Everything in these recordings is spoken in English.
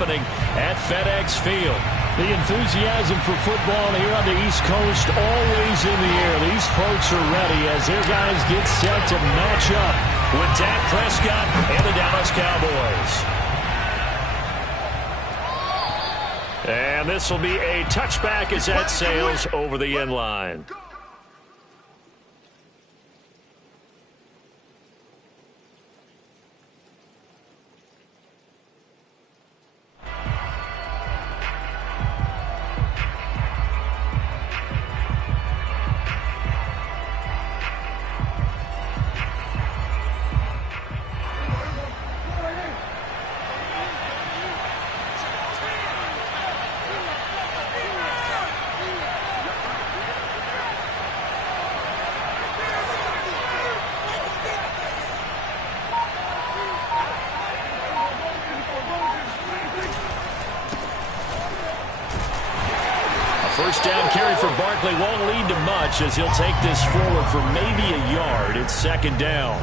happening at FedEx Field. The enthusiasm for football here on the East Coast always in the air. These folks are ready as their guys get set to match up with Dak Prescott and the Dallas Cowboys. And this will be a touchback as that sails over the end line. First down carry for Barkley won't lead to much as he'll take this forward for maybe a yard. It's second down.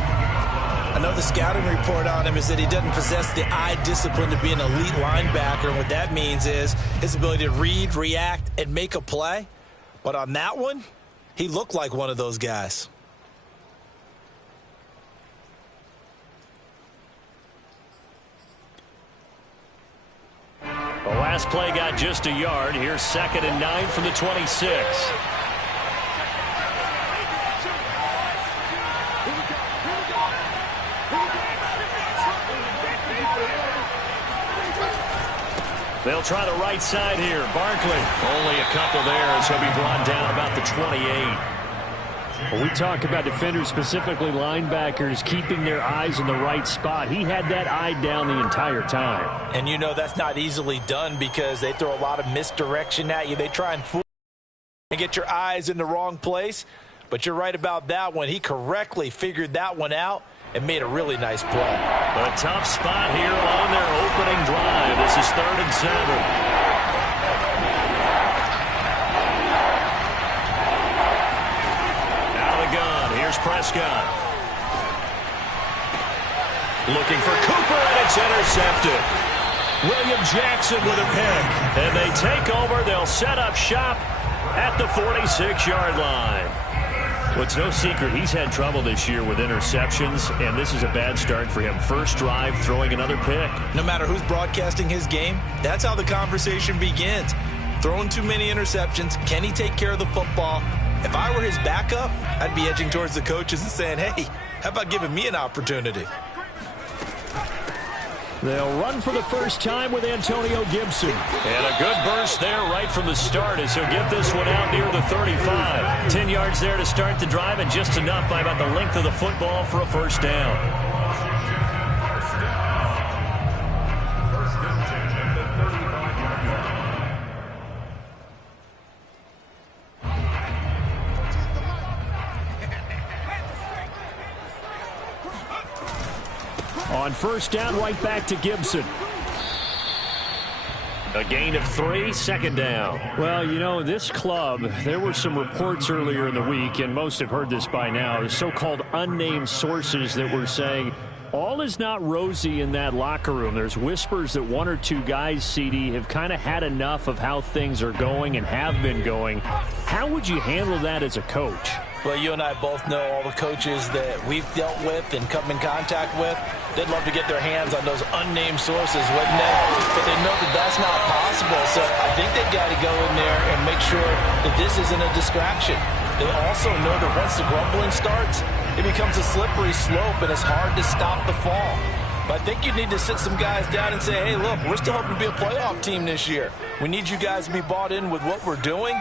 I know the scouting report on him is that he doesn't possess the eye discipline to be an elite linebacker. And what that means is his ability to read, react, and make a play. But on that one, he looked like one of those guys. The last play got just a yard. Here's 2nd and 9 from the 26. They'll try the right side here. Barkley, only a couple there as he'll be brought down about the 28. When we talk about defenders, specifically linebackers, keeping their eyes in the right spot, he had that eye down the entire time. And you know that's not easily done because they throw a lot of misdirection at you. They try and fool and get your eyes in the wrong place. But you're right about that one. He correctly figured that one out and made a really nice play. A tough spot here on their opening drive. This is 3rd and 7. Here's Prescott. Looking for Cooper, and it's intercepted. William Jackson with a pick. And they take over. They'll set up shop at the 46-yard line. Well, it's no secret he's had trouble this year with interceptions, and this is a bad start for him. First drive, throwing another pick. No matter who's broadcasting his game, that's how the conversation begins. Throwing too many interceptions. Can he take care of the football? If I were his backup, I'd be edging towards the coaches and saying, hey, how about giving me an opportunity? They'll run for the first time with Antonio Gibson. And a good burst there right from the start as he'll get this one out near the 35. 10 yards there to start the drive and just enough by about the length of the football for a first down. On first down, right back to Gibson. A gain of 3, second down. Well, you know, this club, there were some reports earlier in the week, and most have heard this by now, the so-called unnamed sources that were saying all is not rosy in that locker room. There's whispers that 1 or 2 guys, CD, have kind of had enough of how things are going and have been going. How would you handle that as a coach? Well, you and I both know all the coaches that we've dealt with and come in contact with. They'd love to get their hands on those unnamed sources, wouldn't they? But they know that that's not possible. So I think they've got to go in there and make sure that this isn't a distraction. They also know that once the grumbling starts, it becomes a slippery slope and it's hard to stop the fall. But I think you need to sit some guys down and say, hey, look, we're still hoping to be a playoff team this year. We need you guys to be bought in with what we're doing.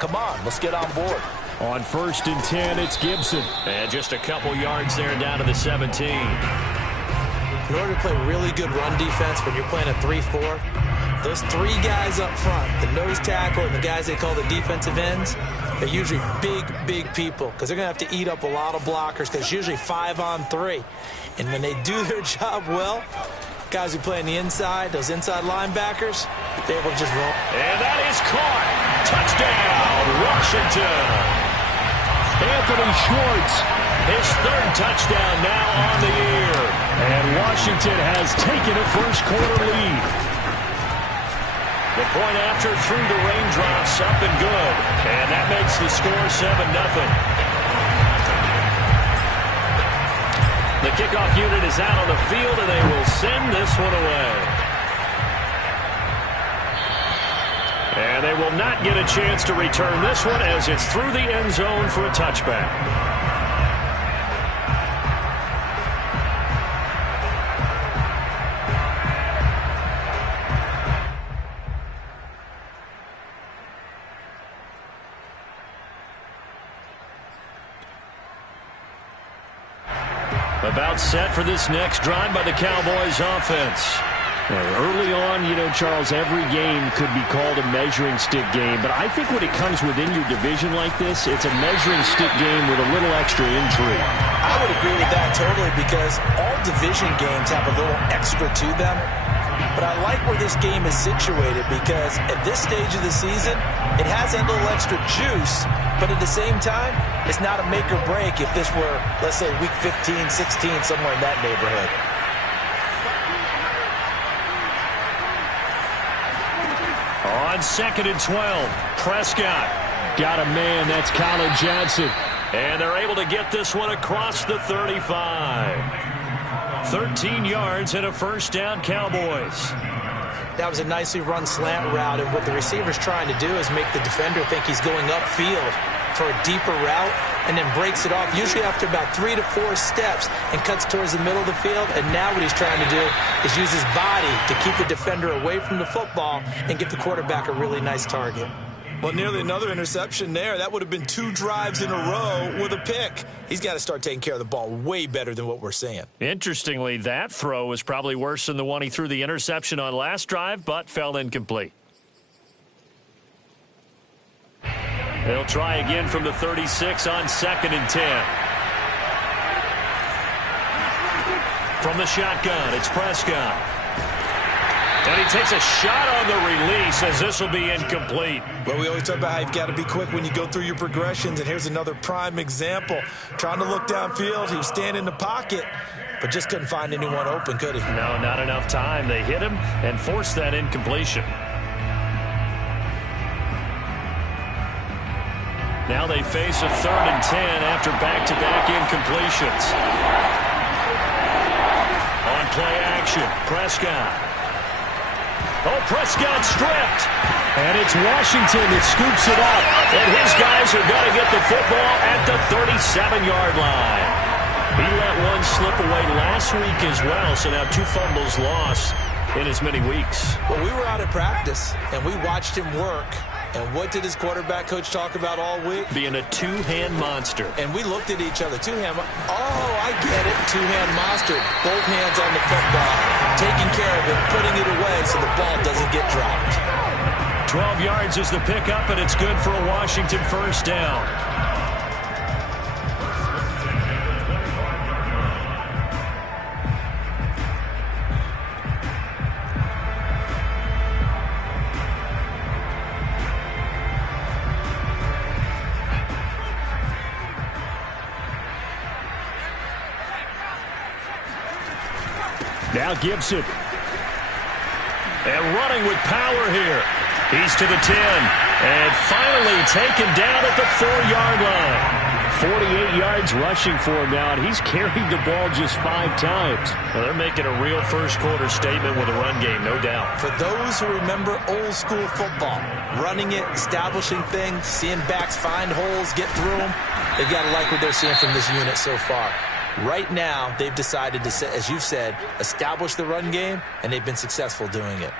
Come on, let's get on board. On 1st and 10, it's Gibson. And just a couple yards there down to the 17. In order to play really good run defense when you're playing a 3-4, those 3 guys up front, the nose tackle and the guys they call the defensive ends, they're usually big people because they're going to have to eat up a lot of blockers because it's usually 5-on-3. And when they do their job well, guys who play on the inside, those inside linebackers, they're able to just roll. And that is caught. Touchdown, Washington. Anthony Schwartz, his 3rd touchdown now on the year. And Washington has taken a first quarter lead. The point after through the raindrops, up and good. And that makes the score 7-0. The kickoff unit is out on the field, and they will send this one away. And they will not get a chance to return this one as it's through the end zone for a touchback. About set for this next drive by the Cowboys offense. Early on, you know, Charles, every game could be called a measuring stick game. But I think when it comes within your division like this, it's a measuring stick game with a little extra intrigue. I would agree with that totally because all division games have a little extra to them. But I like where this game is situated because at this stage of the season, it has a little extra juice. But at the same time, it's not a make or break if this were, let's say, week 15, 16, somewhere in that neighborhood. On 2nd and 12, Prescott. Got a man, that's Colin Johnson. And they're able to get this one across the 35. 13 yards and a first down, Cowboys. That was a nicely run slant route, and what the receiver's trying to do is make the defender think he's going upfield for a deeper route and then breaks it off, usually after about 3 to 4 steps, and cuts towards the middle of the field. And now what he's trying to do is use his body to keep the defender away from the football and give the quarterback a really nice target. Well, nearly another interception there. That would have been 2 drives in a row with a pick. He's got to start taking care of the ball way better than what we're seeing. Interestingly, that throw was probably worse than the one he threw the interception on last drive, but fell incomplete. They'll try again from the 36 on 2nd and 10. From the shotgun, it's Prescott. And he takes a shot on the release as this will be incomplete. Well, we always talk about how you've got to be quick when you go through your progressions, and here's another prime example. Trying to look downfield, he was standing in the pocket, but just couldn't find anyone open, could he? No, not enough time. They hit him and forced that incompletion. Now they face a 3rd and 10 after back-to-back incompletions. On play action, Prescott. Oh, Prescott stripped. And it's Washington that scoops it up. And his guys are going to get the football at the 37-yard line. He let one slip away last week as well, so now 2 fumbles lost in as many weeks. Well, we were out at practice, and we watched him work. And what did his quarterback coach talk about all week? Being a 2-hand monster. And we looked at each other. 2-hand. Oh, I get it. 2-hand monster. Both hands on the football. Taking care of it, putting it away so the ball doesn't get dropped. 12 yards is the pickup, and it's good for a Washington first down. Now Gibson. And running with power here. He's to the 10. And finally taken down at the 4-yard line. 48 yards rushing for him now, and he's carried the ball just 5 times. Well, they're making a real first-quarter statement with a run game, no doubt. For those who remember old-school football, running it, establishing things, seeing backs find holes, get through them, they've got to like what they're seeing from this unit so far. Right now, they've decided to, as you've said, establish the run game, and they've been successful doing it.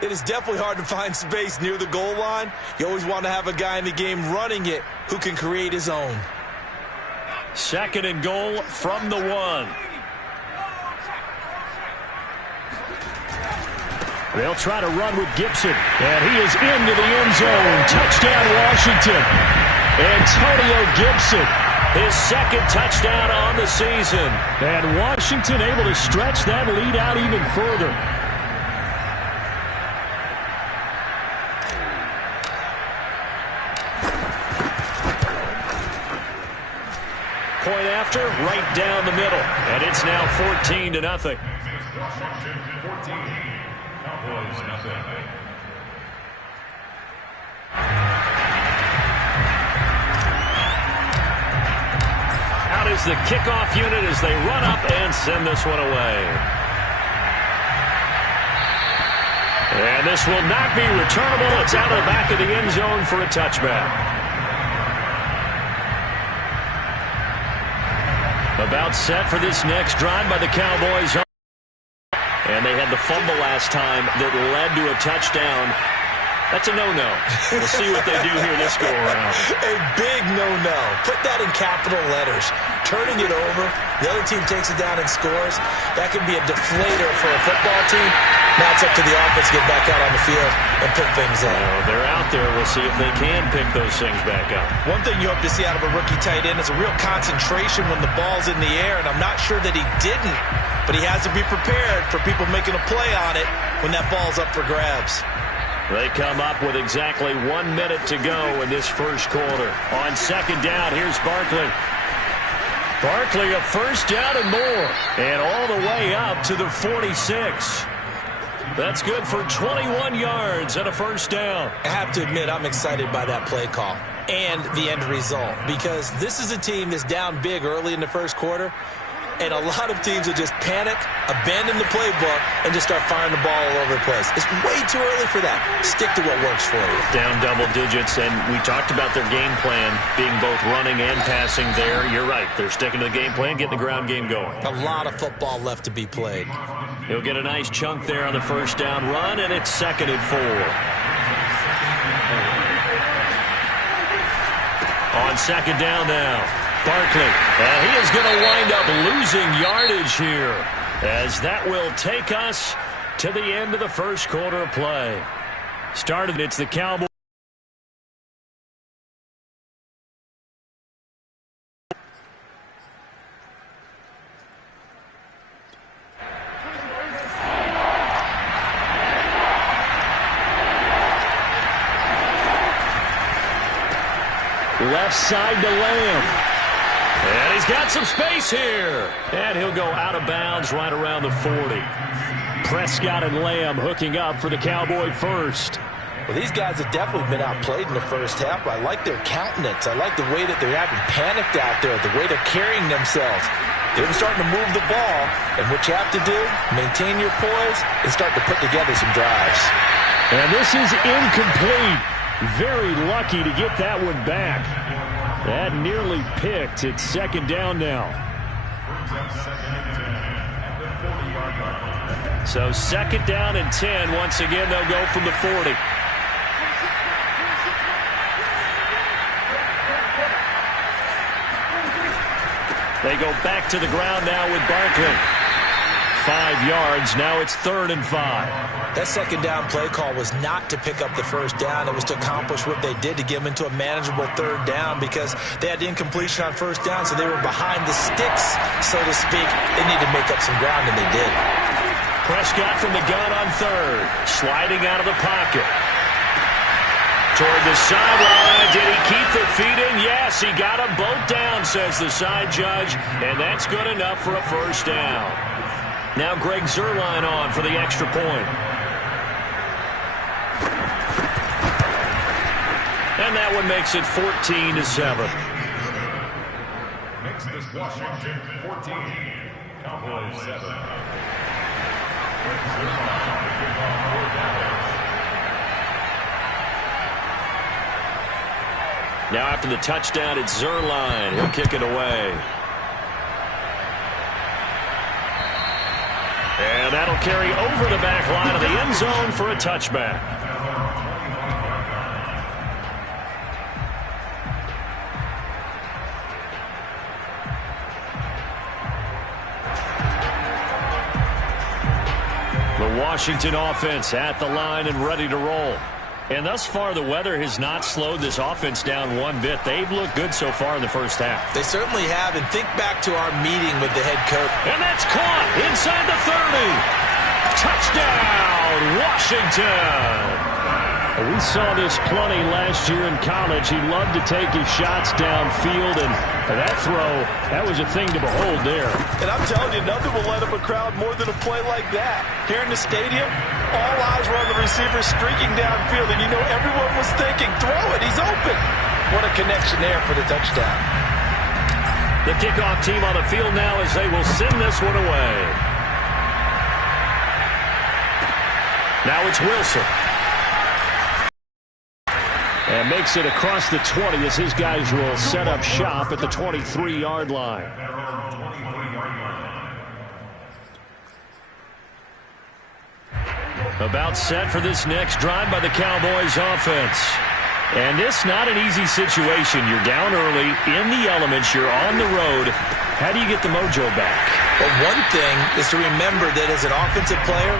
It is definitely hard to find space near the goal line. You always want to have a guy in the game running it who can create his own. 2nd and goal from the 1. They'll try to run with Gibson, and he is into the end zone. Touchdown, Washington. Antonio Gibson. His 2nd touchdown on the season. And Washington able to stretch that lead out even further. Point after, right down the middle. And it's now 14-0. the kickoff unit as they run up and send this one away. And this will not be returnable. It's out of the back of the end zone for a touchback. About set for this next drive by the Cowboys. And they had the fumble last time that led to a touchdown. That's a no-no. We'll see what they do here this go-around. A big no-no. Put that in capital letters. Turning it over, the other team takes it down and scores. That can be a deflator for a football team. Now it's up to the offense to get back out on the field and pick things up. Well, they're out there. We'll see if they can pick those things back up. One thing you hope to see out of a rookie tight end is a real concentration when the ball's in the air, and I'm not sure that he didn't, but he has to be prepared for people making a play on it when that ball's up for grabs. They come up with exactly 1 minute to go in this first quarter. On second down, here's Barkley. Barkley a first down and more. And all the way up to the 46. That's good for 21 yards and a first down. I have to admit, I'm excited by that play call and the end result, because this is a team that's down big early in the first quarter, and a lot of teams will just panic, abandon the playbook, and just start firing the ball all over the place. It's way too early for that. Stick to what works for you. Down double digits, and we talked about their game plan being both running and passing there. You're right. They're sticking to the game plan, getting the ground game going. A lot of football left to be played. He'll get a nice chunk there on the first down run, and it's 2nd and 4. On second down now. Barkley, and he is going to wind up losing yardage here, as that will take us to the end of the first quarter of play. Started, it's the Cowboys. Left side to Lamb. And he's got some space here. And he'll go out of bounds right around the 40. Prescott and Lamb hooking up for the Cowboy first. Well, these guys have definitely been outplayed in the first half. I like their countenance. I like the way that they're having panicked out there, the way they're carrying themselves. They're starting to move the ball. And what you have to do, maintain your poise and start to put together some drives. And this is incomplete. Very lucky to get that one back. That nearly picked. It's second down now. So second down and 10. Once again, they'll go from the 40. They go back to the ground now with Barkley. 5 yards. Now it's 3rd and 5. That second down play call was not to pick up the first down. It was to accomplish what they did, to get them into a manageable 3rd down, because they had the incompletion on first down, so they were behind the sticks, so to speak. They needed to make up some ground, and they did. Prescott from the gun on 3rd. Sliding out of the pocket. Toward the sideline. Did he keep the feet in? Yes, he got them both down, says the side judge, and that's good enough for a first down. Now Greg Zuerlein on for the extra point. And that one makes it 14-7. Makes this Washington 14, Cowboys 7. Now after the touchdown, it's Zuerlein. He'll kick it away. And that'll carry over the back line of the end zone for a touchback. The Washington offense at the line and ready to roll. And thus far, the weather has not slowed this offense down one bit. They've looked good so far in the first half. They certainly have, and think back to our meeting with the head coach. And that's caught inside the 30. Touchdown, Washington. We saw this plenty last year in college. He loved to take his shots downfield, and that throw, that was a thing to behold there. And I'm telling you, nothing will light up a crowd more than a play like that. Here in the stadium, all eyes were on the receiver streaking downfield, and you know everyone was thinking, throw it, he's open. What a connection there for the touchdown. The kickoff team on the field now as they will send this one away. Now it's Wilson. And makes it across the 20 as his guys will set up shop at the 23-yard line. About set for this next drive by the Cowboys offense. And this not an easy situation. You're down early, in the elements, you're on the road. How do you get the mojo back? Well, one thing is to remember that as an offensive player,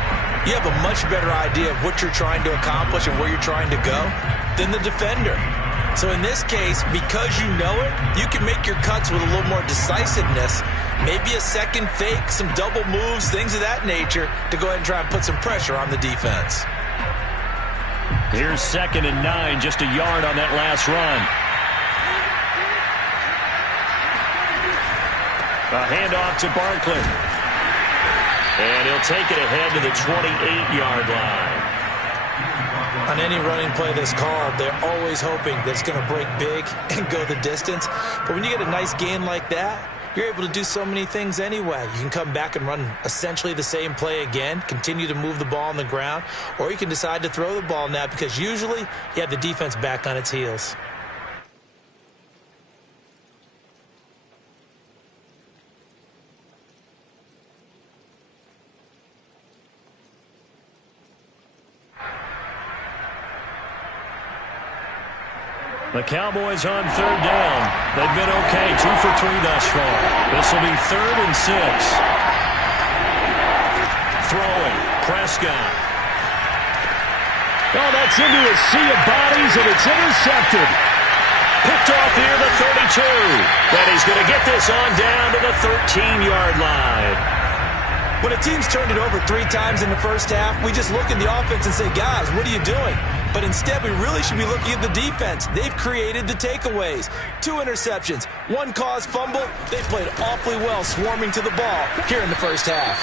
you have a much better idea of what you're trying to accomplish and where you're trying to go than the defender. So in this case, because you know it, you can make your cuts with a little more decisiveness, maybe a second fake, some double moves, things of that nature, to go ahead and try and put some pressure on the defense. Here's 2nd and 9, just a yard on that last run. A handoff to Barkley. And he'll take it ahead to the 28-yard line. On any running play that's called, they're always hoping that it's going to break big and go the distance. But when you get a nice gain like that, you're able to do so many things anyway. You can come back and run essentially the same play again, continue to move the ball on the ground, or you can decide to throw the ball now because usually you have the defense back on its heels. The Cowboys on 3rd down. They've been okay, 2 for 3 thus far. This will be 3rd and 6. Throwing, Prescott. Oh, that's into a sea of bodies, and it's intercepted. Picked off here, the 32. But he's going to get this on down to the 13-yard line. When a team's turned it over 3 times in the first half, we just look at the offense and say, guys, what are you doing? But instead, we really should be looking at the defense. They've created the takeaways. 2 interceptions, 1 caused fumble. They played awfully well swarming to the ball here in the first half.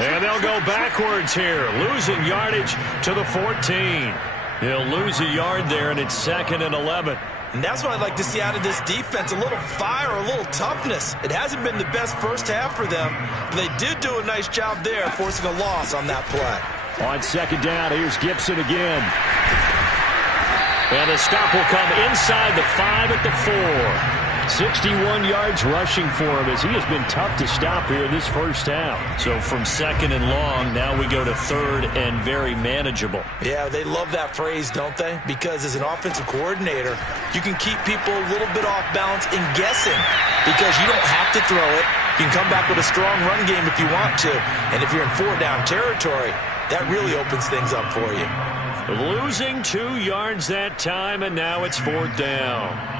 And they'll go backwards here, losing yardage to the 14. He'll lose a yard there, and it's 2nd and 11. And that's what I'd like to see out of this defense, a little fire, a little toughness. It hasn't been the best first half for them, but they did do a nice job there, forcing a loss on that play. On 2nd down, here's Gibson again. And the stop will come inside the 5 at the 4. 61 yards rushing for him as he has been tough to stop here in this first half. So from 2nd and long, now we go to 3rd and very manageable. Yeah, they love that phrase, don't they? Because as an offensive coordinator, you can keep people a little bit off balance and guessing because you don't have to throw it. You can come back with a strong run game if you want to. And if you're in 4-down territory, that really opens things up for you. Losing 2 yards that time, and now it's 4th down.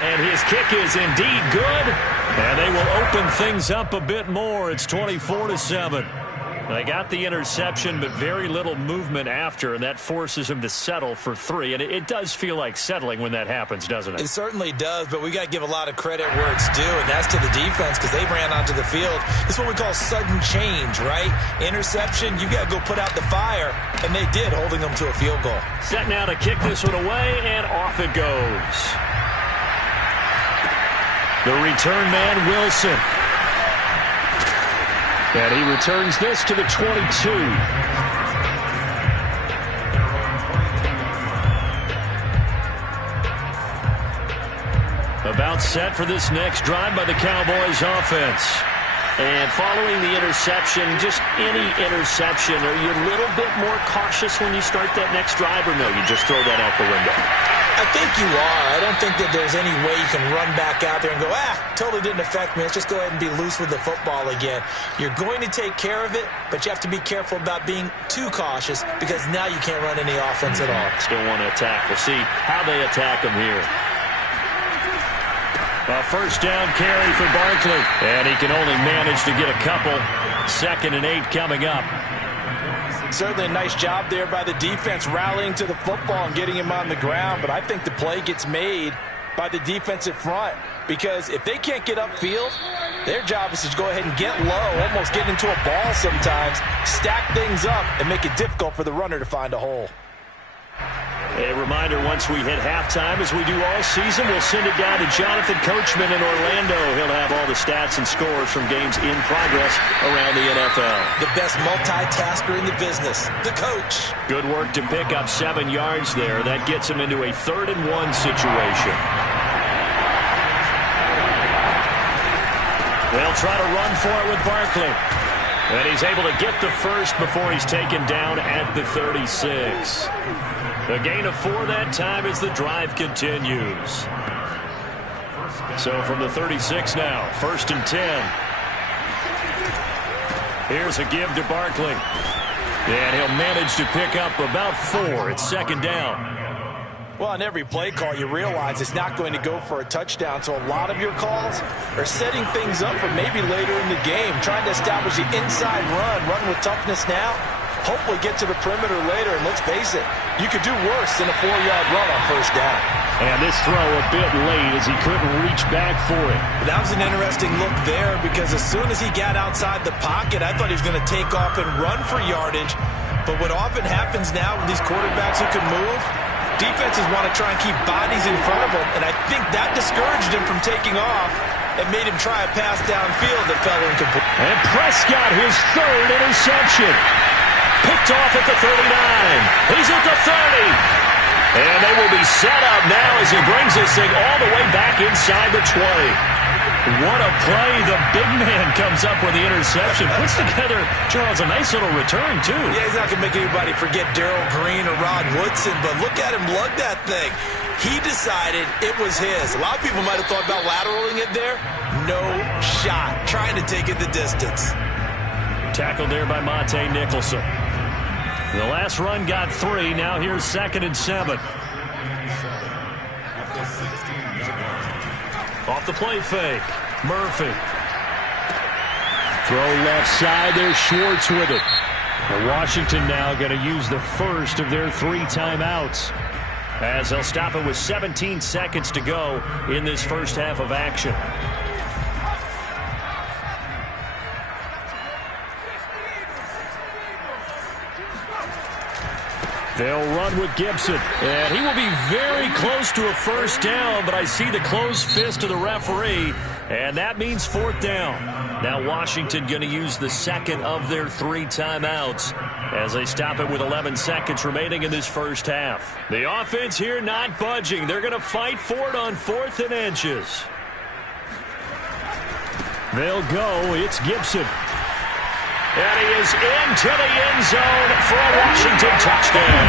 And his kick is indeed good. And they will open things up a bit more. It's 24-7. They got the interception, but very little movement after, and that forces him to settle for 3. And it does feel like settling when that happens, doesn't it? It certainly does, but we got to give a lot of credit where it's due, and that's to the defense because they ran onto the field. This is what we call sudden change, right? Interception, you got to go put out the fire, and they did, holding them to a field goal. Set now to kick this one away, and off it goes. The return man, Wilson. And he returns this to the 22. About set for this next drive by the Cowboys offense. And following the interception, just any interception, are you a little bit more cautious when you start that next drive, or no, you just throw that out the window? I think you are. I don't think that there's any way you can run back out there and go, totally didn't affect me. Let's just go ahead and be loose with the football again. You're going to take care of it, but you have to be careful about being too cautious because now you can't run any offense at all. Still want to attack. We'll see how they attack him here. A first down carry for Barkley, and he can only manage to get a couple. 2nd and 8 coming up. Certainly a nice job there by the defense rallying to the football and getting him on the ground, but I think the play gets made by the defensive front because if they can't get upfield, their job is to go ahead and get low, almost get into a ball sometimes, stack things up, and make it difficult for the runner to find a hole. A reminder, once we hit halftime, as we do all season, we'll send it down to Jonathan Coachman in Orlando. He'll have all the stats and scores from games in progress around the NFL. The best multitasker in the business, the coach. Good work to pick up 7 yards there. That gets him into a 3rd-and-1 situation. They'll try to run for it with Barkley. And he's able to get the first before he's taken down at the 36. A gain of 4 that time as the drive continues. So from the 36 now, 1st and 10. Here's a give to Barkley. And he'll manage to pick up about 4. It's 2nd down. Well, on every play call, you realize it's not going to go for a touchdown. So a lot of your calls are setting things up for maybe later in the game, trying to establish the inside run with toughness now. Hopefully get to the perimeter later, and let's face it, you could do worse than a 4-yard run on 1st down. And this throw a bit late as he couldn't reach back for it. That was an interesting look there because as soon as he got outside the pocket, I thought he was going to take off and run for yardage. But what often happens now with these quarterbacks who can move, defenses want to try and keep bodies in front of him, and I think that discouraged him from taking off and made him try a pass downfield that fell incomplete. And Prescott, his 3rd interception. Picked off at the 39. He's at the 30. And they will be set up now as he brings this thing all the way back inside the 20. What a play. The big man comes up with the interception. Puts together, Charles, a nice little return, too. Yeah, he's not going to make anybody forget Darrell Green or Rod Woodson, but look at him lug that thing. He decided it was his. A lot of people might have thought about lateraling it there. No shot. Trying to take it the distance. Tackled there by Monte Nicholson. The last run got 3. Now here's 2nd and 7. Off the play fake. Murphy. Throw left side. There's Schwartz with it. And Washington now going to use the first of their 3 timeouts, as they'll stop it with 17 seconds to go in this first half of action. They'll run with Gibson. And he will be very close to a 1st down, but I see the closed fist of the referee, and that means 4th down. Now Washington going to use the 2nd of their 3 timeouts as they stop it with 11 seconds remaining in this first half. The offense here not budging. They're going to fight for it on 4th and inches. They'll go. It's Gibson. And he is into the end zone for a Washington touchdown.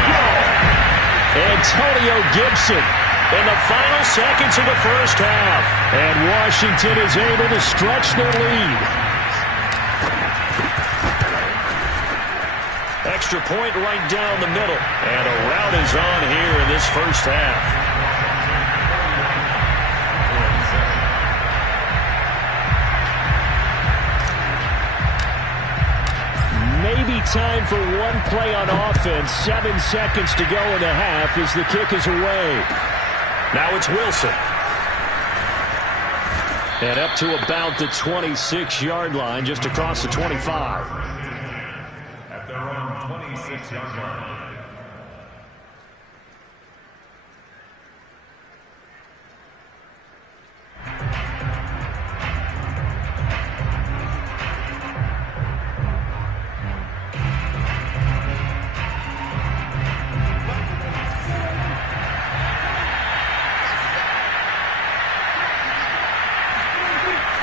Antonio Gibson in the final seconds of the first half. And Washington is able to stretch their lead. Extra point right down the middle. And a rout is on here in this first half. Maybe time for one play on offense. 7 seconds to go in the half as the kick is away. Now it's Wilson. And up to about the 26-yard line, just across the 25. At their own 26-yard line.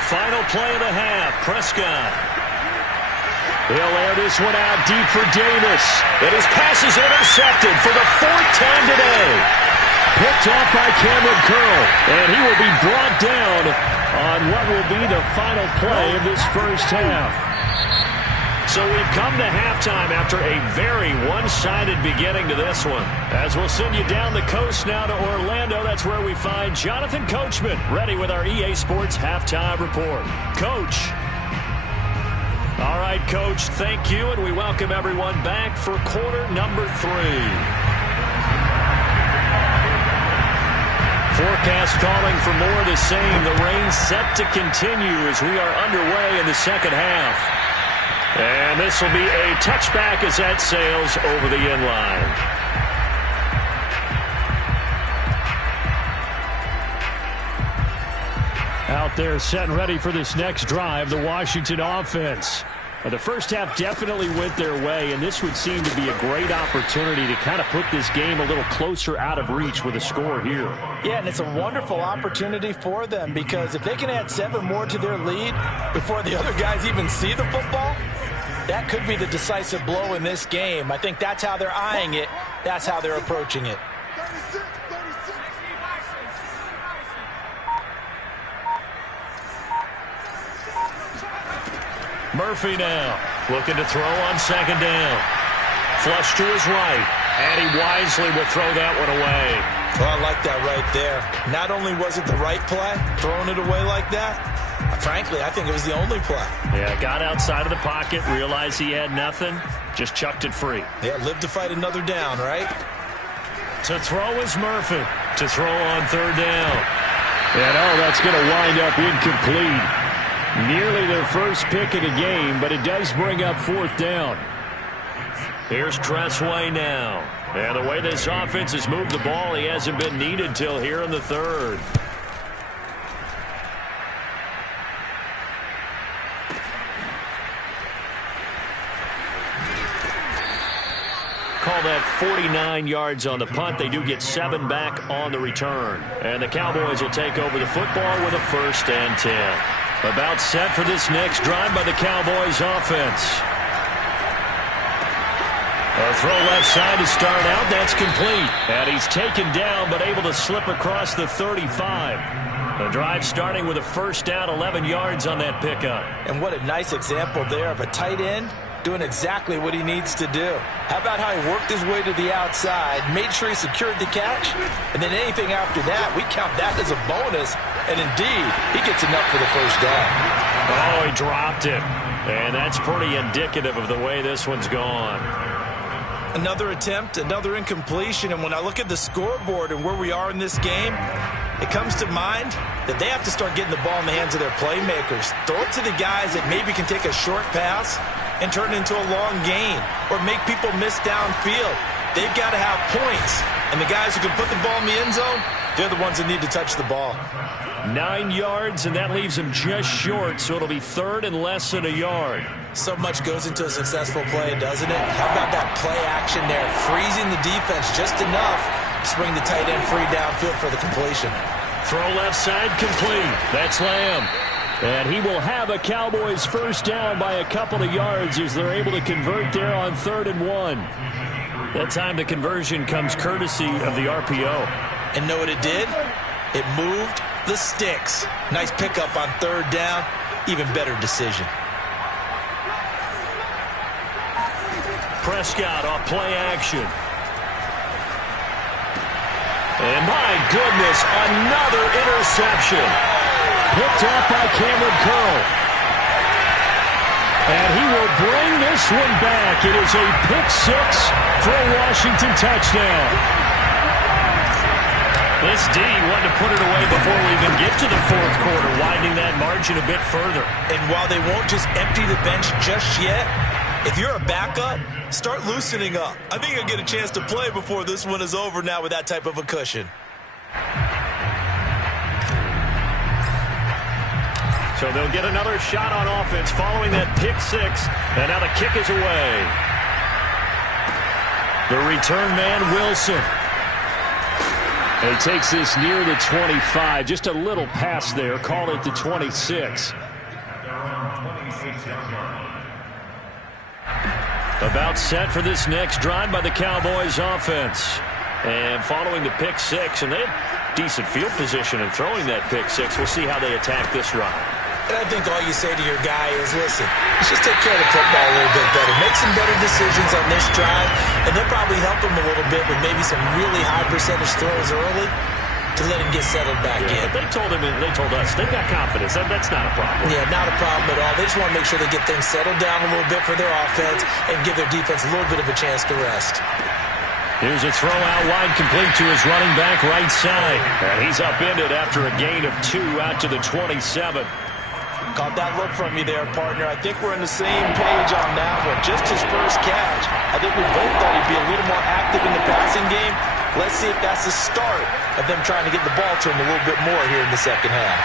Final play of the half. Prescott. He'll air this one out deep for Davis. And his pass is intercepted for the 4th time today. Picked off by Cameron Curl. And he will be brought down on what will be the final play of this first half. So we've come to halftime after a very one-sided beginning to this one. As we'll send you down the coast now to Orlando, that's where we find Jonathan Coachman, ready with our EA Sports Halftime Report. Coach. All right, Coach, thank you, and we welcome everyone back for quarter number 3. Forecast calling for more of the same. The rain set to continue as we are underway in the second half. And this will be a touchback as that sails over the end line. Out there set and ready for this next drive, the Washington offense. The first half definitely went their way, and this would seem to be a great opportunity to kind of put this game a little closer out of reach with a score here. Yeah, and it's a wonderful opportunity for them because if they can add 7 more to their lead before the other guys even see the football, that could be the decisive blow in this game. I think that's how they're eyeing it. That's how they're approaching it. Murphy now looking to throw on second down. Flush to his right, and he wisely will throw that one away. Well, I like that right there. Not only was it the right play, throwing it away like that, frankly, I think it was the only play. Yeah, got outside of the pocket, realized he had nothing, just chucked it free. Yeah, live to fight another down, right? To throw is Murphy. To throw on third down. And that's going to wind up incomplete. Nearly their first pick of the game, but it does bring up fourth down. Here's Tressway now. And the way this offense has moved the ball, he hasn't been needed till here in the third. Call that 49 yards on the punt. They do get 7 back on the return. And the Cowboys will take over the football with a 1st and 10. About set for this next drive by the Cowboys offense. A throw left side to start out. That's complete. And he's taken down but able to slip across the 35. The drive starting with a 1st down, 11 yards on that pickup. And what a nice example there of a tight end doing exactly what he needs to do. How about how he worked his way to the outside, made sure he secured the catch, and then anything after that, we count that as a bonus. And indeed, he gets enough for the 1st down. Oh, he dropped it. And that's pretty indicative of the way this one's gone. Another attempt, another incompletion, and when I look at the scoreboard and where we are in this game, it comes to mind that they have to start getting the ball in the hands of their playmakers. Throw it to the guys that maybe can take a short pass and turn it into a long gain or make people miss downfield. They've got to have points, and the guys who can put the ball in the end zone, they're the ones that need to touch the ball. 9 yards, and that leaves him just short, so it'll be 3rd and less than a yard. So much goes into a successful play, doesn't it? How about that play action there, freezing the defense just enough to bring the tight end free downfield for the completion. Throw left side complete. That's Lamb. And he will have a Cowboys 1st down by a couple of yards as they're able to convert there on 3rd and 1. That time the conversion comes courtesy of the RPO. And know what it did? It moved the sticks. Nice pickup on 3rd down. Even better decision. Prescott off play action. And my goodness, another interception. Picked off by Cameron Curl. And he will bring this one back. It is a pick 6 for a Washington touchdown. This D wanted to put it away before we even get to the 4th quarter, widening that margin a bit further. And while they won't just empty the bench just yet, if you're a backup, start loosening up. I think you'll get a chance to play before this one is over now with that type of a cushion. So they'll get another shot on offense following that pick 6, and now the kick is away. The return man, Wilson. He takes this near the 25. Just a little pass there. Call it the 26. About set for this next drive by the Cowboys offense. And following the pick 6, and they had decent field position in throwing that pick 6. We'll see how they attack this drive. And I think all you say to your guy is, listen, let's just take care of the football a little bit better. Make some better decisions on this drive, and they'll probably help him a little bit with maybe some really high percentage throws early to let him get settled back in. But they told us, they've got confidence. That's not a problem. Yeah, not a problem at all. They just want to make sure they get things settled down a little bit for their offense and give their defense a little bit of a chance to rest. Here's a throw out wide complete to his running back right side. And he's upended after a gain of 2 out to the 27. Caught that look from you there, partner. I think we're on the same page on that one. Just his first catch. I think we both thought he'd be a little more active in the passing game. Let's see if that's the start of them trying to get the ball to him a little bit more here in the second half.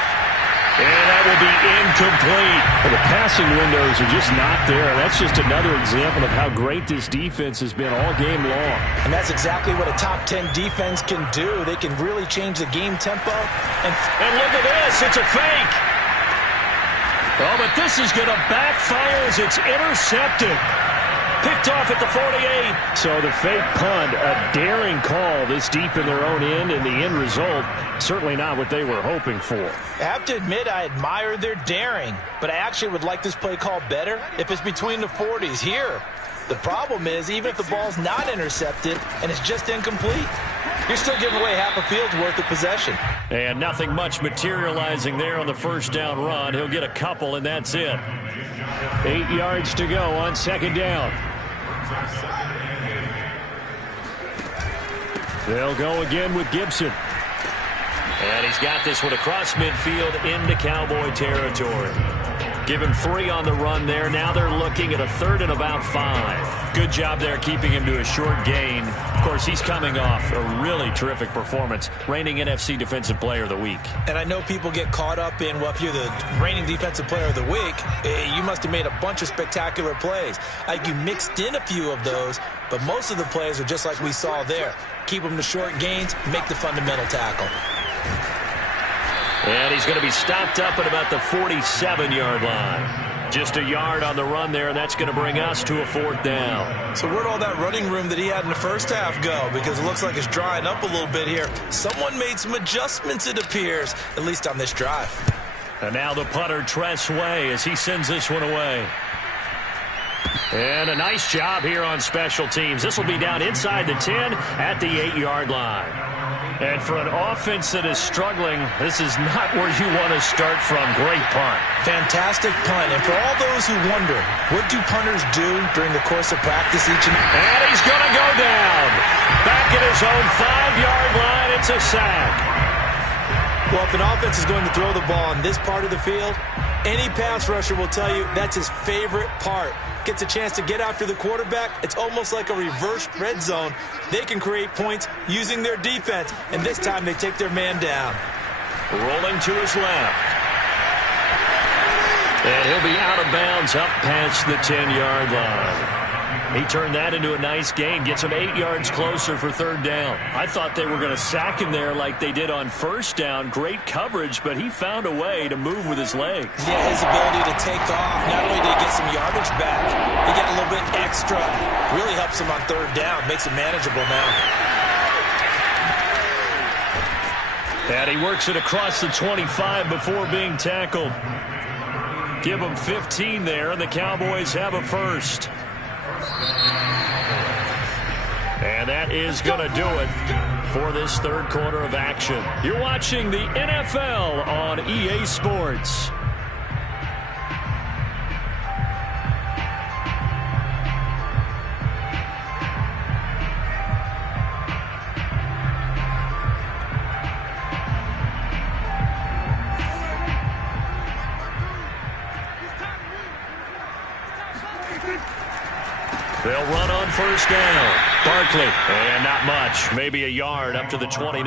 And that will be incomplete. Well, the passing windows are just not there. That's just another example of how great this defense has been all game long. And that's exactly what a top 10 defense can do. They can really change the game tempo. And look at this. It's a fake. Oh, but this is going to backfire as it's intercepted. Picked off at the 48. So the fake punt, a daring call this deep in their own end, and the end result, certainly not what they were hoping for. I have to admit I admire their daring, but I actually would like this play call better if it's between the 40s here. The problem is, even if the ball's not intercepted and it's just incomplete, you're still giving away half a field's worth of possession. And nothing much materializing there on the first down run. He'll get a couple, and that's it. 8 yards to go on second down. They'll go again with Gibson. And he's got this one across midfield into Cowboy territory. Give him 3 on the run there. Now they're looking at a 3rd and about 5. Good job there keeping him to a short gain. Of course, he's coming off a really terrific performance. Reigning NFC Defensive Player of the Week. And I know people get caught up in, well, if you're the reigning Defensive Player of the Week, you must have made a bunch of spectacular plays. Like you mixed in a few of those, but most of the plays are just like we saw there. Keep them to short gains, make the fundamental tackle. And he's going to be stopped up at about the 47-yard line. Just a yard on the run there, and that's going to bring us to a 4th down. So where'd all that running room that he had in the first half go? Because it looks like it's drying up a little bit here. Someone made some adjustments, it appears, at least on this drive. And now the punter, Tress Way, as he sends this one away. And a nice job here on special teams. This will be down inside the 10 at the 8-yard line. And for an offense that is struggling, this is not where you want to start from. Great punt. Fantastic punt. And for all those who wonder, what do punters do during the course of practice each and he's going to go down. Back at his own 5-yard line. It's a sack. Well, if an offense is going to throw the ball on this part of the field, any pass rusher will tell you that's his favorite part. Gets a chance to get after the quarterback. It's almost like a reverse red zone. They can create points using their defense, and this time they take their man down. Rolling to his left. And he'll be out of bounds up past the 10-yard line. He turned that into a nice gain, gets him 8 yards closer for 3rd down. I thought they were going to sack him there like they did on 1st down. Great coverage, but he found a way to move with his legs. Yeah, his ability to take off. Not only did he get some yardage back, he got a little bit extra. Really helps him on 3rd down, makes it manageable now. And he works it across the 25 before being tackled. Give him 15 there, and the Cowboys have a 1st. And that is going to do it for this 3rd quarter of action. You're watching the NFL on EA Sports. They'll run on 1st down. Barkley, and not much. Maybe a yard up to the 29.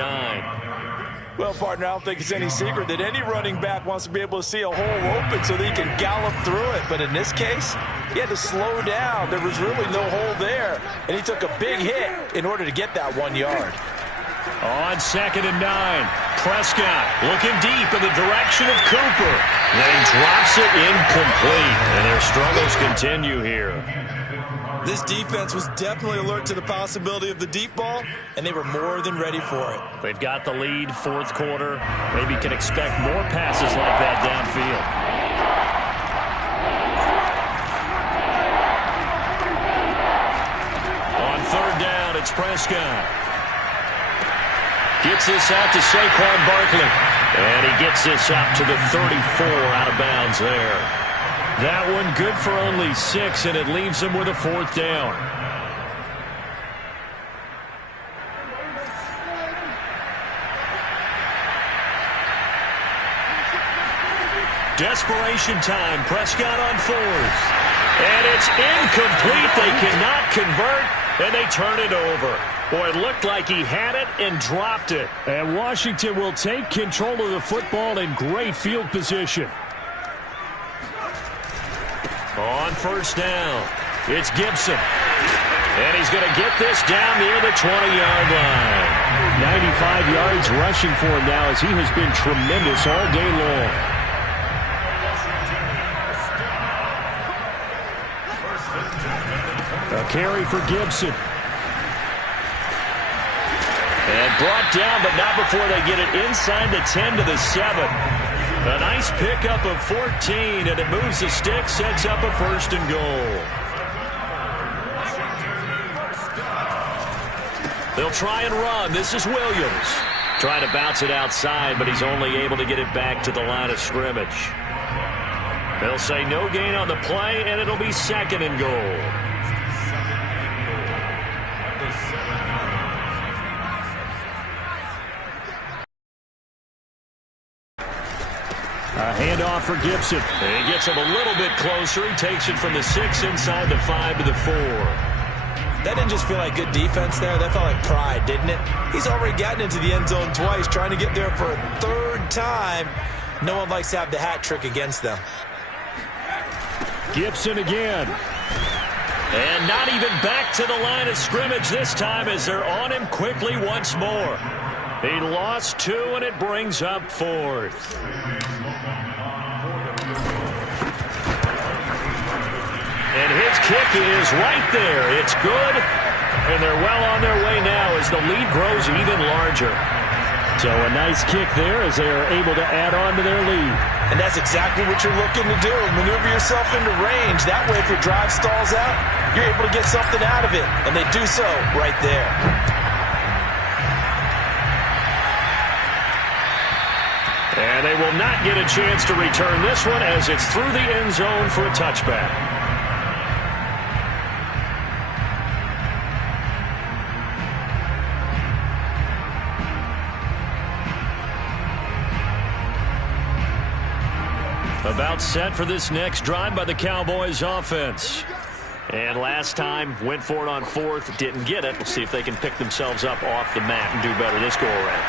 Well, partner, I don't think it's any secret that any running back wants to be able to see a hole open so that he can gallop through it. But in this case, he had to slow down. There was really no hole there. And he took a big hit in order to get that 1 yard. On 2nd and 9, Prescott looking deep in the direction of Cooper. Then he drops it incomplete. And their struggles continue here. This defense was definitely alert to the possibility of the deep ball, and they were more than ready for it. They've got the lead, 4th quarter. Maybe can expect more passes like that downfield. On 3rd down, it's Prescott. Gets this out to Saquon Barkley. And he gets this up to the 34 out of bounds there. That one good for only 6, and it leaves them with a 4th down. Desperation time. Prescott on 4th. And it's incomplete. They cannot convert, and they turn it over. Boy, it looked like he had it and dropped it. And Washington will take control of the football in great field position. On first down, it's Gibson. And he's going to get this down near the 20-yard line. 95 yards rushing for him now as he has been tremendous all day long. A carry for Gibson. And brought down, but not before they get it inside the 10 to the 7. A nice pickup of 14, and it moves the stick, sets up a 1st and goal. They'll try and run. This is Williams. Trying to bounce it outside, but he's only able to get it back to the line of scrimmage. They'll say no gain on the play, and it'll be 2nd and goal. A handoff for Gibson. And he gets him a little bit closer. He takes it from the 6 inside the 5 to the 4. That didn't just feel like good defense there. That felt like pride, didn't it? He's already gotten into the end zone twice, trying to get there for a 3rd time. No one likes to have the hat trick against them. Gibson again. And not even back to the line of scrimmage this time as they're on him quickly once more. He lost 2, and it brings up 4th. And his kick is right there. It's good, and they're well on their way now as the lead grows even larger. So a nice kick there as they are able to add on to their lead. And that's exactly what you're looking to do. Maneuver yourself into range. That way, if your drive stalls out, you're able to get something out of it. And they do so right there. And they will not get a chance to return this one as it's through the end zone for a touchback. About set for this next drive by the Cowboys offense. And last time, went for it on 4th, didn't get it. We'll see if they can pick themselves up off the mat and do better this go-around.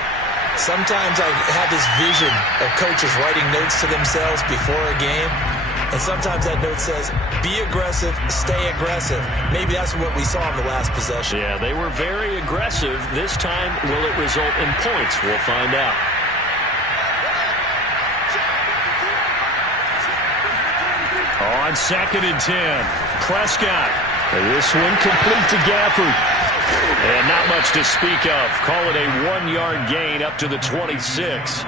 Sometimes I have this vision of coaches writing notes to themselves before a game. And sometimes that note says, be aggressive, stay aggressive. Maybe that's what we saw in the last possession. Yeah, they were very aggressive. This time, will it result in points? We'll find out. On 2nd and 10, Prescott. This one complete to Gafford. And not much to speak of. Call it a 1-yard gain up to the 26.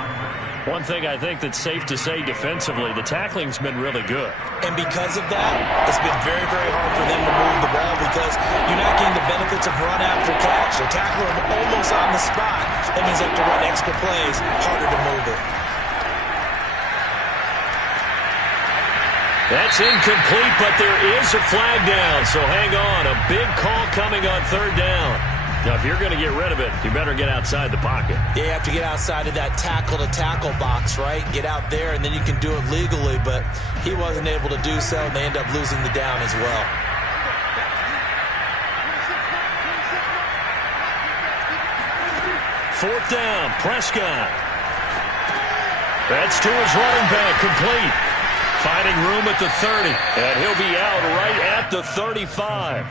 One thing I think that's safe to say defensively, the tackling's been really good. And because of that, it's been very, very hard for them to move the ball because you're not getting the benefits of run after catch. They're tackling them almost on the spot. That means they have to run extra plays, harder to move it. That's incomplete, but there is a flag down, so hang on. A big call coming on 3rd down. Now, if you're going to get rid of it, you better get outside the pocket. Yeah, you have to get outside of that tackle-to-tackle box, right? Get out there, and then you can do it legally, but he wasn't able to do so, and they end up losing the down as well. Fourth down, Prescott. That's to his running back, complete. Finding room at the 30, and he'll be out right at the 35.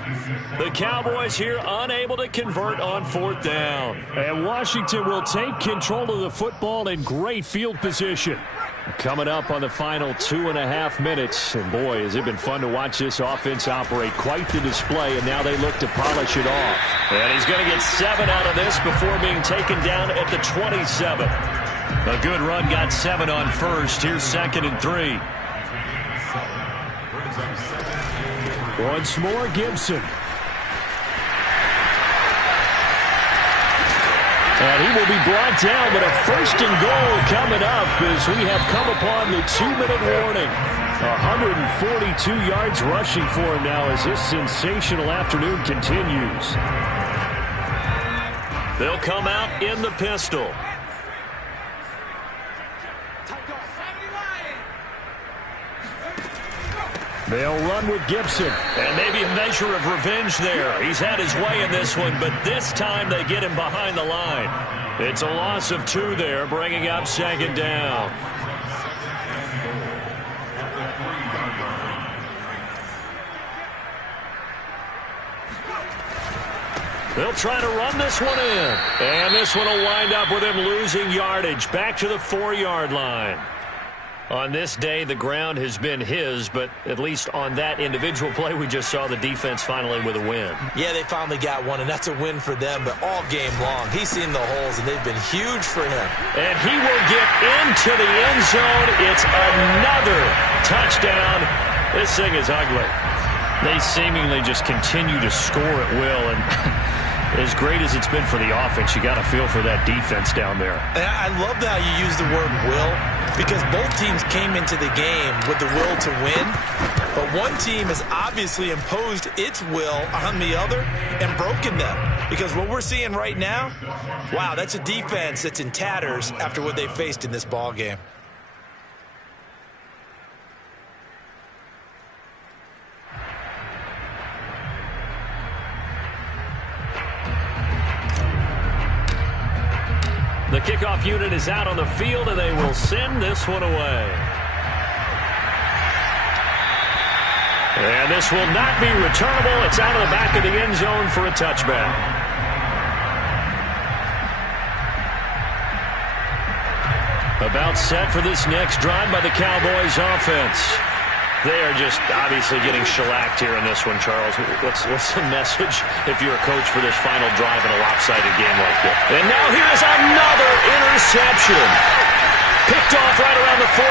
The Cowboys here unable to convert on 4th down. And Washington will take control of the football in great field position. Coming up on the final 2.5 minutes. And boy, has it been fun to watch this offense operate. Quite the display, and now they look to polish it off. And he's going to get 7 out of this before being taken down at the 27. A good run, got 7 on 1st. Here's 2nd and 3. Once more, Gibson. And he will be brought down, but a 1st and goal coming up as we have come upon the 2-minute warning. 142 yards rushing for him now as this sensational afternoon continues. They'll come out in the pistol. They'll run with Gibson. And maybe a measure of revenge there. He's had his way in this one, but this time they get him behind the line. It's a loss of 2 there, bringing up 2nd down. They'll try to run this one in. And this one will wind up with him losing yardage back to the 4-yard line. On this day, the ground has been his, but at least on that individual play, we just saw the defense finally with a win. Yeah, they finally got one, and that's a win for them, but all game long, he's seen the holes, and they've been huge for him. And he will get into the end zone. It's another touchdown. This thing is ugly. They seemingly just continue to score at will, and as great as it's been for the offense, you got to feel for that defense down there. And I love how you use the word will, because both teams came into the game with the will to win, but one team has obviously imposed its will on the other and broken them. Because what we're seeing right now, wow, that's a defense that's in tatters after what they faced in this ball game. The kickoff unit is out on the field, and they will send this one away. And this will not be returnable. It's out of the back of the end zone for a touchback. About set for this next drive by the Cowboys offense. They are just obviously getting shellacked here in this one, Charles. What's the message if you're a coach for this final drive in a lopsided game like this? And now here's another interception. Picked off right around the 43.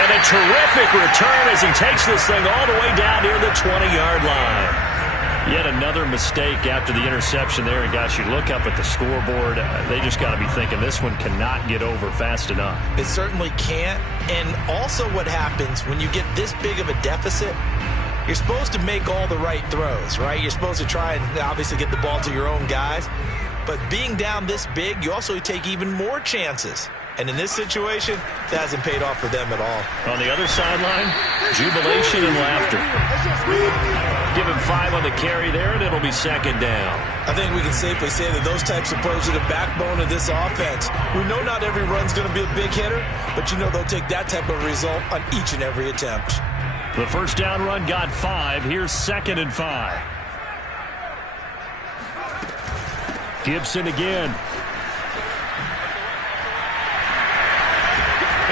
And a terrific return as he takes this thing all the way down near the 20-yard line. Yet another mistake after the interception there. And, gosh, you look up at the scoreboard, they just got to be thinking this one cannot get over fast enough. It certainly can't. And also what happens when you get this big of a deficit, you're supposed to make all the right throws, right? You're supposed to try and obviously get the ball to your own guys. But being down this big, you also take even more chances. And in this situation, that hasn't paid off for them at all. On the other sideline, jubilation and laughter. Give him 5 on the carry there, and it'll be 2nd down. I think we can safely say that those types of plays are the backbone of this offense. We know not every run's going to be a big hitter, but you know they'll take that type of result on each and every attempt. The first down run got 5. Here's 2nd and 5. Gibson again.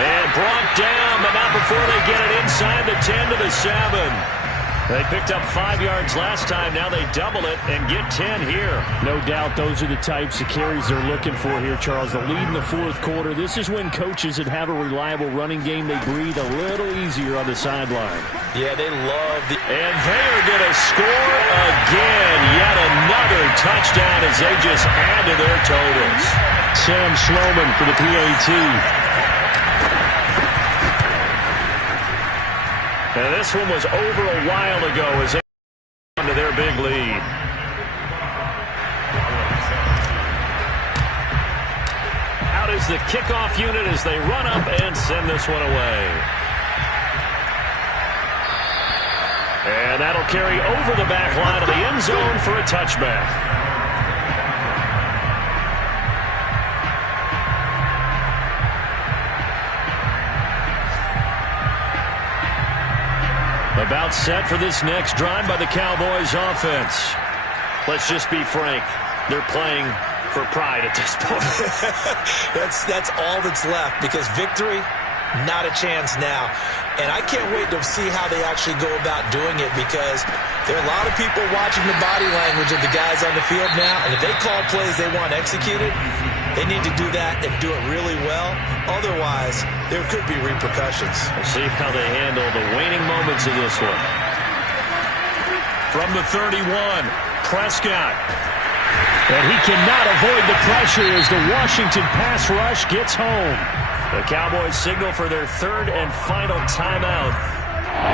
And brought down, but not before they get it inside the 10 to the 7. They picked up 5 yards last time. Now they double it and get 10 here. No doubt those are the types of carries they're looking for here, Charles. The lead in the 4th quarter. This is when coaches that have a reliable running game, they breathe a little easier on the sideline. Yeah, they love the... And they are going to score again. Yet another touchdown as they just add to their totals. Sam Schloman for the PAT. And this one was over a while ago as they come to their big lead. Out is the kickoff unit as they run up and send this one away. And that'll carry over the back line of the end zone for a touchback. About set for this next drive by the Cowboys offense. Let's just be frank. They're playing for pride at this point. That's all that's left, because victory, not a chance now. And I can't wait to see how they actually go about doing it, because there are a lot of people watching the body language of the guys on the field now, and if they call plays they want executed, they need to do that and do it really well. Otherwise, there could be repercussions. We'll see how they handle the waning moments of this one. From the 31, Prescott. And he cannot avoid the pressure as the Washington pass rush gets home. The Cowboys signal for their 3rd and final timeout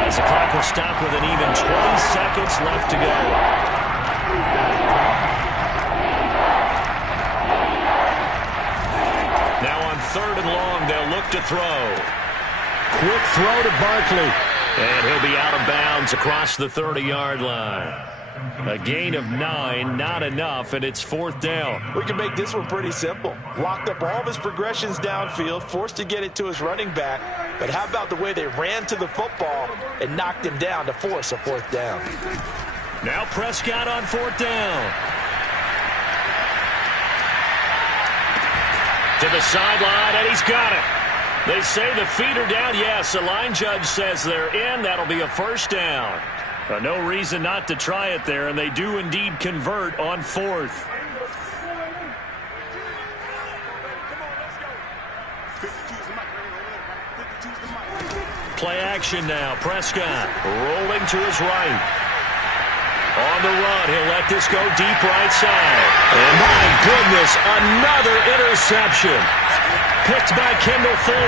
as the clock will stop with an even 20 seconds left to go. Now on 3rd and long, they'll look to throw. Quick throw to Barkley. And he'll be out of bounds across the 30-yard line. A gain of 9, not enough, and it's 4th down. We can make this one pretty simple. Locked up all of his progressions downfield, forced to get it to his running back. But how about the way they ran to the football and knocked him down to force a 4th down? Now Prescott on 4th down. To the sideline, and he's got it. They say the feet are down. Yes, the line judge says they're in. That'll be a 1st down. No reason not to try it there, and they do indeed convert on 4th. Play action now. Prescott rolling to his right. On the run, he'll let this go deep right side. And my goodness, another interception. Picked by Kendall Fuller.